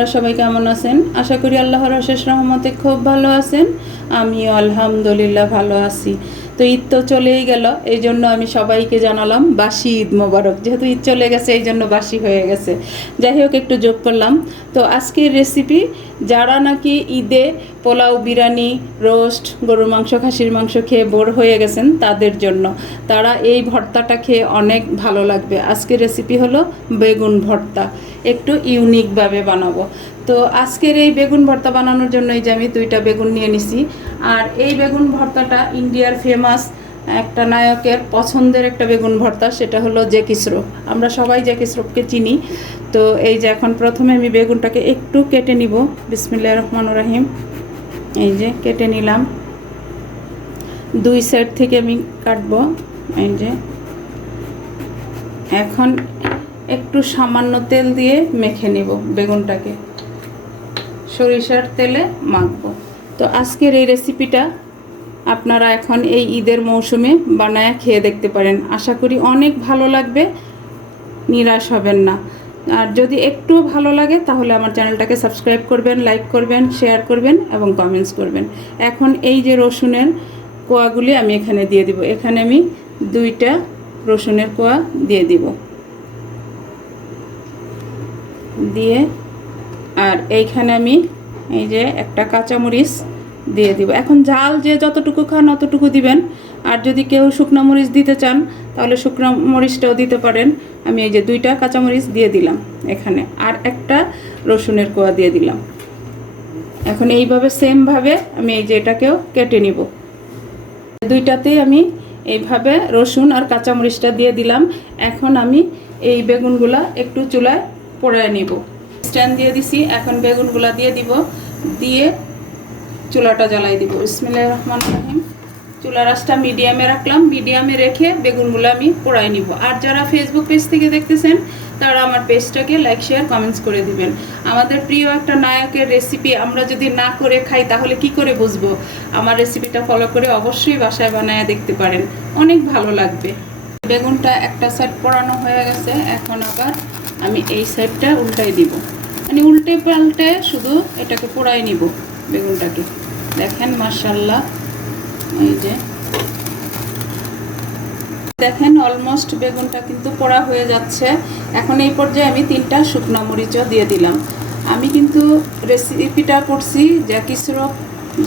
আপনারা সবাই কেমন আছেন? আশা করি আল্লাহর অশেষ রহমতে খুব ভালো আছেন। আমিও আলহামদুলিল্লাহ ভালো আছি। তো ঈদ তো চলেই গেল, এই জন্য আমি সবাইকে জানালাম বাসি ঈদ মোবারক। যেহেতু ঈদ চলে গেছে এই জন্য বাসি হয়ে গেছে, যাই হোক একটু যোগ করলাম। তো আজকের রেসিপি, যারা নাকি ঈদে পোলাও, বিরিয়ানি, রোস্ট, গরুর মাংস, খাসির মাংস খেয়ে বোর হয়ে গেছেন তাদের জন্য, তারা এই ভর্তাটা খেয়ে অনেক ভালো লাগবে। আজকের রেসিপি হলো বেগুন ভর্তা, একটু ইউনিকভাবে বানাবো। তো আজকের এই বেগুন ভর্তা বানানোর জন্য এই যে আমি 2টা বেগুন নিয়ে নিছি। আর এই বেগুন ভর্তাটা ইন্ডিয়ার ফেমাস একটা নায়কের পছন্দের একটা বেগুন ভর্তা, সেটা হলো জ্যাকি শ্রফ। আমরা সবাই জ্যাকি শ্রফকে চিনি। তো এই যে এখন প্রথমে আমি বেগুনটাকে একটু কেটে নিব। বিসমিল্লাহির রহমানির রহিম। এই যে কেটে নিলাম, 2 সাইড থেকে আমি কাটবো। এই যে এখন একটু সামান্য তেল দিয়ে মেখে নিব বেগুনটাকে, সরিষার তেলে মাখবো। তো আজকের এই রেসিপিটা আপনারা এখন এই ঈদের মৌসুমে বানায় খেয়ে দেখতে পারেন। আশা করি অনেক ভালো লাগবে, নিরাশ হবেন না। আর যদি একটু ভালো লাগে তাহলে আমার চ্যানেলটাকে সাবস্ক্রাইব করবেন, লাইক করবেন, শেয়ার করবেন এবং কমেন্টস করবেন। এখন এই যে রসুনের কোয়াগুলি আমি এখানে দিয়ে দিব। এখানে আমি 2টা রসুনের কোয়া দিয়ে দিব, দিয়ে আর এইখানে আমি এই যে একটা কাঁচামরিচ দিয়ে দিব। এখন ঝাল যে যতটুকু খান অতটুকু দিবেন। আর যদি কেউ শুকনো মরিচ দিতে চান তাহলে শুকনো মরিচটাও দিতে পারেন। আমি এই যে 2টা কাঁচামরিচ দিয়ে দিলাম এখানে, আর একটা রসুনের কোয়া দিয়ে দিলাম। এখন এইভাবে সেমভাবে আমি এই যে এটাকেও কেটে নিব। 2টাতেই আমি এইভাবে রসুন আর কাঁচামরিচটা দিয়ে দিলাম। এখন আমি এই বেগুনগুলা একটু চুলায় পোড়ায় নিব। স্ট্যান্ড দিয়ে দিছি, এখন বেগুনগুলা দিয়ে দিব, দিয়ে চুলাটা জ্বালাই দিব। বিসমিল্লাহির রহমানির রহিম। চুলার আঁচটা মিডিয়ামে রাখলাম, মিডিয়ামে রেখে বেগুনগুলো আমি পোড়াই নিব। আর যারা ফেসবুক পেজ থেকে দেখতেছেন তারা আমার পেজটাকে লাইক, শেয়ার, কমেন্টস করে দিবেন। আমাদের প্রিয় একটা নায়কের রেসিপি আমরা যদি না করে খাই তাহলে কি করে বুঝবো? আমার রেসিপিটা ফলো করে অবশ্যই বাসায় বানায় দেখতে পারেন, অনেক ভালো লাগবে। বেগুনটা একটা সাইড পোড়ানো হয়ে গেছে, এখন আবার আমি এই সাইডটা উল্টাই দিব। মানে উল্টে পাল্টে শুধু এটাকে পোড়াই নিব বেগুনটাকে। দেখেন মাশাআল্লাহ, এই যে দেখেন অলমোস্ট বেগুনটা কিন্তু পোড়া হয়ে যাচ্ছে। এখন এই পর্যায়ে আমি 3টা শুকনো মরিচও দিয়ে দিলাম। আমি কিন্তু রেসিপিটা করছি জ্যাকি শ্রফ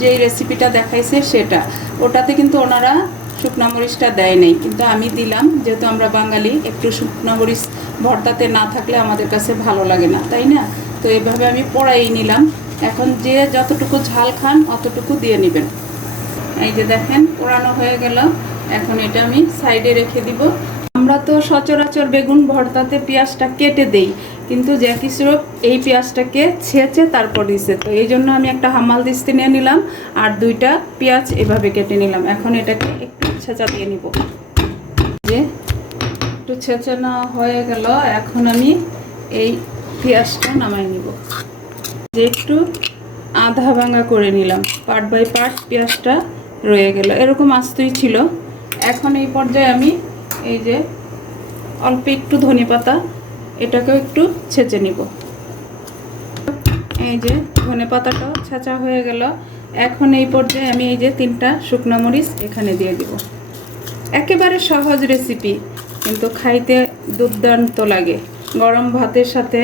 যেই রেসিপিটা দেখাইছে সেটা, ওটাতে কিন্তু ওনারা শুকনো মরিচটা দেয় নাই, কিন্তু আমি দিলাম। যেহেতু আমরা বাঙালি, একটু শুকনো মরিচ ভর্তাতে না থাকলে আমাদের কাছে ভালো লাগে না, তাই না? তো এইভাবে আমি পোড়াই নিলাম। এখন যে যতটুকু ঝাল খান অতটুকু দিয়ে নেবেন। এই যে দেখেন পোড়ানো হয়ে গেল, এখন এটা আমি সাইডে রেখে দিব। আমরা তো সচরাচর বেগুন ভর্তাতে পেঁয়াজটা কেটে দেই, কিন্তু জ্যাকি শ্রফ এই পেঁয়াজটাকে ছেঁচে তারপর দিছে। তো এই জন্য আমি একটা হামাল দিস্তি নিয়ে নিলাম আর 2টা পেঁয়াজ এভাবে কেটে নিলাম। এখন এটাকে একটু ছেঁচা দিয়ে নিব। যে একটু ছেঁচে নেওয়া হয়ে গেল, এখন আমি এই পেঁয়াজটা নামাই নিব। যে একটু আধা ভাঙা করে নিলাম, পার্ট বাই পার্ট পেঁয়াজটা রয়ে গেল, এরকম আস্তই ছিল। এখন এই পর্যায়ে আমি এই যে অল্প একটু ধনেপাতা, এটাকেও একটু ছেঁচে নিব। এই যে ধনেপাতাটাও ছেঁচা হয়ে গেল। এখন এই পর্যায়ে আমি এই যে 3টা শুকনো মরিচ এখানে দিয়ে দিব। একেবারে সহজ রেসিপি, কিন্তু খাইতে দুর্দান্ত লাগে গরম ভাতের সাথে।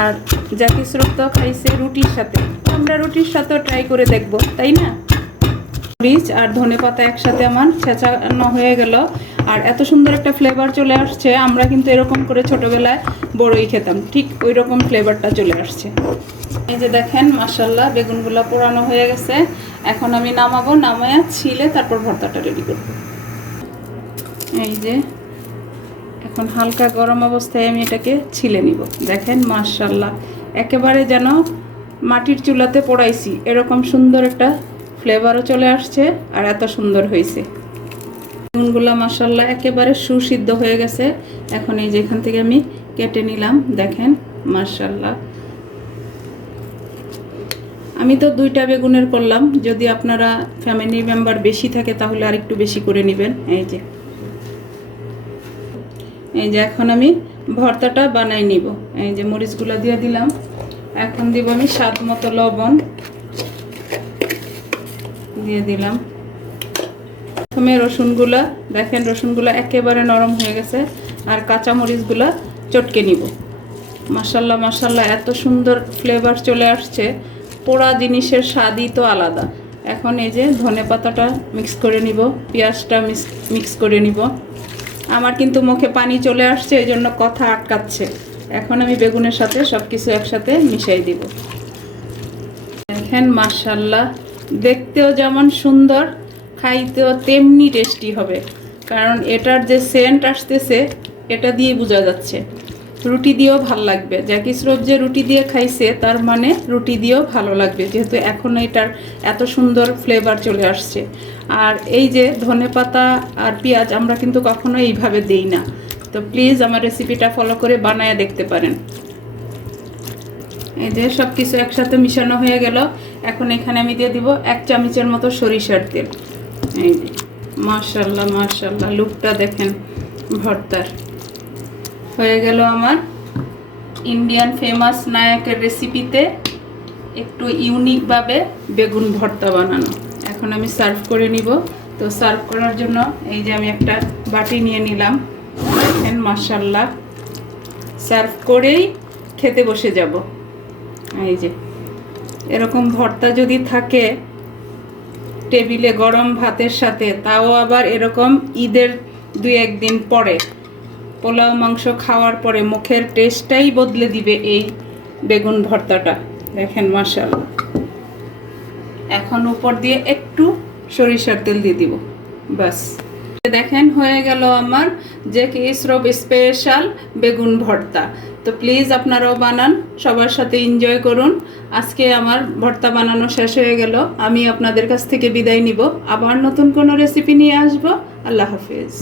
আর জ্যাকি শ্রফ তো খাইছে রুটির সাথে, আমরা রুটির সাথেও ট্রাই করে দেখব, তাই না? মরিচ আর ধনেপাতা একসাথে আমার ছেঁচানো হয়ে গেল, আর এত সুন্দর একটা ফ্লেভার চলে আসছে। আমরা কিন্তু এরকম করে ছোটোবেলায় বড়ই খেতাম, ঠিক ওই রকম ফ্লেভারটা চলে আসছে। এই যে দেখেন মাশাআল্লাহ বেগুনগুলো পোড়ানো হয়ে গেছে। এখন আমি নামাবো, নামায়া ছিলে তারপর ভর্তাটা রেডি করব। এই যে এখন হালকা গরম অবস্থায় আমি এটাকে ছিলে নিব। দেখেন মাশাআল্লাহ, একেবারে যেন মাটির চুলাতে পোড়াইছি এরকম সুন্দর একটা ফ্লেভারও চলে আসছে, আর এত সুন্দর হয়েছে। বেগুনগুলো মাশাআল্লাহ একেবারে সুসিদ্ধ হয়ে গেছে। এখন এই যে এখান থেকে আমি কেটে নিলাম, দেখেন মাশাআল্লাহ। আমি তো 2টা বেগুনের করলাম, যদি আপনারা ফ্যামিলি মেম্বার বেশি থাকে তাহলে আরেকটু বেশি করে নেবেন। এই যে এখন আমি ভর্তাটা বানাই নিব। এই যে মরিচগুলো দিয়ে দিলাম, এখন দিব আমি স্বাদ মতো লবণ দিয়ে দিলাম। প্রথমে রসুনগুলা দেখেন, রসুনগুলা একেবারে নরম হয়ে গেছে, আর কাঁচামরিচগুলা চটকে নিব। মাশাল্লাহ মাশাল্লাহ, এত সুন্দর ফ্লেভার চলে আসছে, পোড়া জিনিসের স্বাদই তো আলাদা। এখন এই যে ধনেপাতাটা মিক্স করে নিব, পেঁয়াজটা মিক্স করে নিব। আমার কিন্তু মুখে পানি চলে আসছে, এই জন্য কথা আটকাচ্ছে। এখন আমি বেগুনের সাথে সব কিছু একসাথে মিশাই দিব। দেখেন মাশাল্লাহ, দেখতেও যেমন সুন্দর, খাইতেও তেমনি টেস্টি হবে, কারণ এটার যে সেন্ট আসতেছে এটা দিয়ে বোঝা যাচ্ছে। রুটি দিয়েও ভালো লাগবে। জ্যাকি শ্রফ যে রুটি দিয়ে খাইছে, তার মানে রুটি দিয়েও ভালো লাগবে, যেহেতু এখন এটার এত সুন্দর ফ্লেভার চলে আসছে। আর এই যে ধনেপাতা আর পেঁয়াজ আমরা কিন্তু কখনো এইভাবে দেই না, তো প্লিজ আমার রেসিপিটা ফলো করে বানায় দেখতে পারেন। এই যে সব কিছু একসাথে মিশানো হয়ে গেল। এখন এখানে আমি দিয়ে দিব 1 চামচের মতো সরিষার তেল। এই যে মাশাল্লাহ মাশাল্লাহ, লুকটা দেখেন ভর্তার। হয়ে গেল আমার ইন্ডিয়ান ফেমাস নায়কের রেসিপিতে একটু ইউনিকভাবে বেগুন ভর্তা বানানো। এখন আমি সার্ভ করে নিব। তো সার্ভ করার জন্য এই যে আমি একটা বাটি নিয়ে নিলাম। দেখেন মাশাল্লাহ, সার্ভ করেই খেতে বসে যাব। এই যে এরকম ভর্তা যদি থাকে টেবিলে গরম ভাতের সাথে, তাও আবার এরকম ঈদের 2-1 দিন পরে, পোলাও মাংস খাওয়ার পরে, মুখের টেস্টটাই বদলে দিবে এই বেগুন ভর্তাটা। দেখেন মাশাআল্লাহ। এখন উপর দিয়ে একটু সরিষার তেল দিয়ে দিব, বাস। দেখেন হয়ে গেল আমার জ্যাকি শ্রফ স্পেশাল বেগুন ভর্তা। তো প্লিজ আপনারাও বানান, সবার সাথে এনজয় করুন। আজকে আমার ভর্তা বানানো শেষ হয়ে গেল, আমি আপনাদের কাছ থেকে বিদায় নিব। আবার নতুন কোনো রেসিপি নিয়ে আসবো। আল্লাহ হাফেজ।